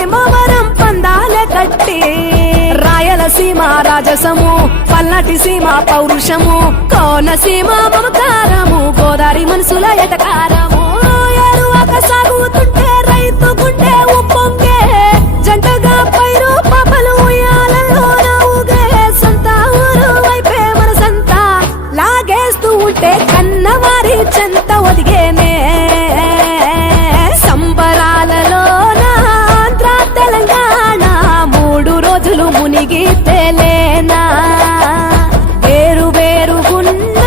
భీమవరం పందాలే కట్టి రాయలసీమ రాజసము పల్నాటి సీమ పౌరుషము కోనసీమ మమకారము గోదావరి మనసుల ఎటకారము ఎరువక సాగుతుంటే రైతు గుండె ఉప్పొంగే జంటగా పైరు పాపలు ఉయ్యాలలో ఊగే సంత ఊరు వైపే మనసంతా లాగేస్తూ ఉంటే కన్నవారి చెంత ఒదిగేనే సంబరాలలో ఆంధ్ర తెలంగాణ 3 రోజులు మునిగి తేలేనా వేరు వేరుగున్న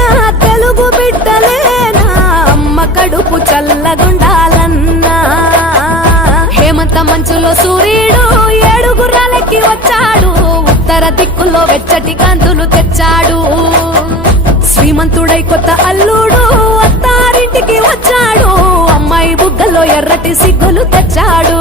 తెలుగు బిడ్డలేనా అమ్మ కడుపు చల్లగుండాలన్నా హేమంత మంచులో సూర్యుడు 7 గుర్రాలెక్కి వచ్చాడు ఉత్తర దిక్కులో వెచ్చటి కాంతులు తెచ్చాడు శ్రీమంతుడై కొత్త అల్లుడు అత్తారింటికి వచ్చాడు అమ్మాయి బుగ్గల్లో ఎర్రటి సిగ్గులు తెచ్చాడు